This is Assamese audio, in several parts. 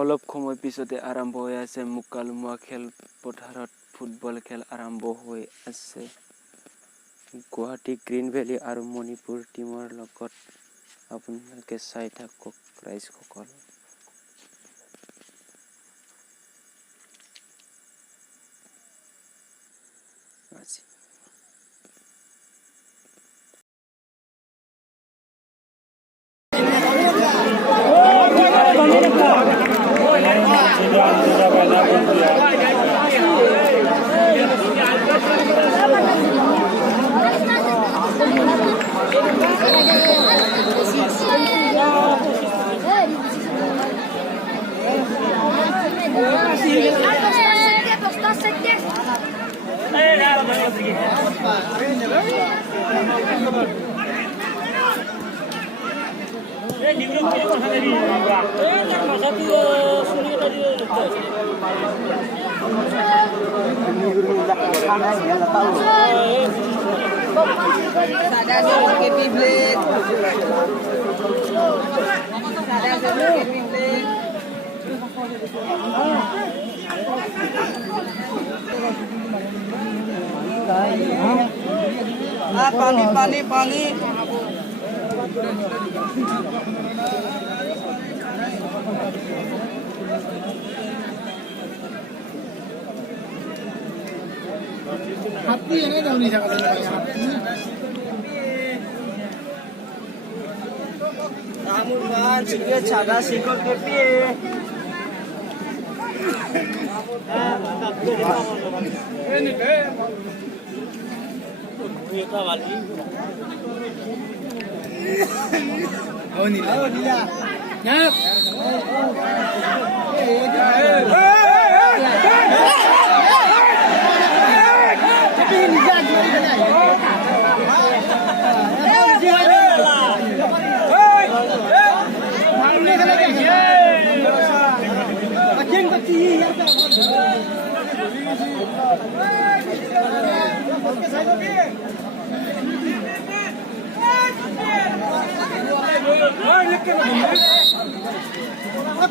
অলপ সময় পিছতে আৰম্ভ হৈ আছে মুকালমুৱা খেলপথাৰত ফুটবল খেল আৰম্ভ হৈ আছে গুৱাহাটী গ্ৰীণ ভেলী আৰু মণিপুৰ টিমৰ লগত আপোনালোকে চাই থাকক ৰাইজসকল पानी हाथी है ना जाऊनी जगह रामुलमान चिके छागा सिको के पिए ये वाली आओ नीला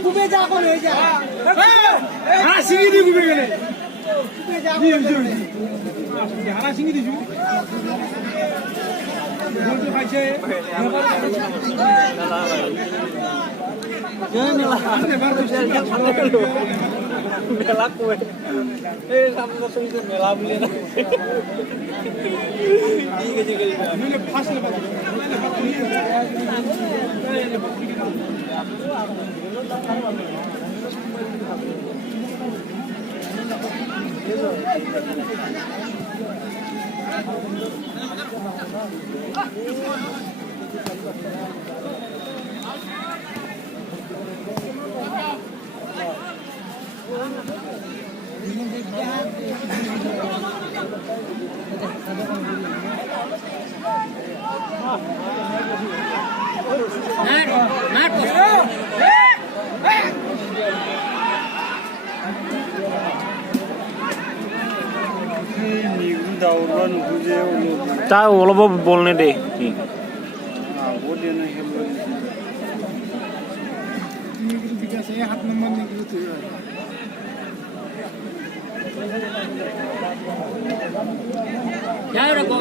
घूमे जा कौन है जा हाँ सिंगी दी घूमे गए घूमे जा कौन है हाँ सिंगी दी जो जो खाई से मेला कोई सामने सुनी तो मेला मिले ना ठीक है मैंने फास्ट लगा ता অলপ বলনে দে কি हाथ नंबर निकलो तो यार रखो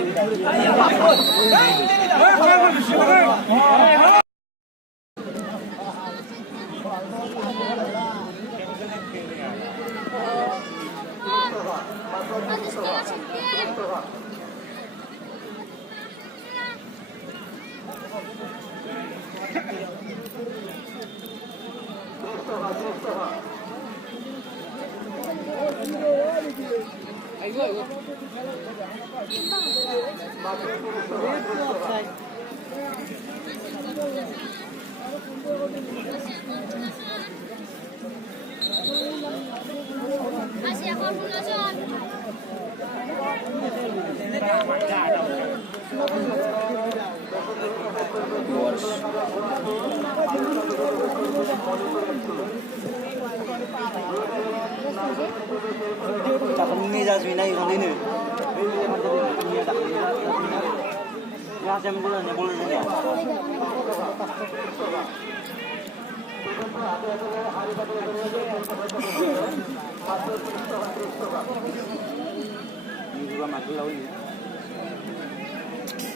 Hacia formulación. Chắc không nghĩ ra gì này còn đi nữa. Ra xem có lần này bố lên nhỉ. juga makin lawan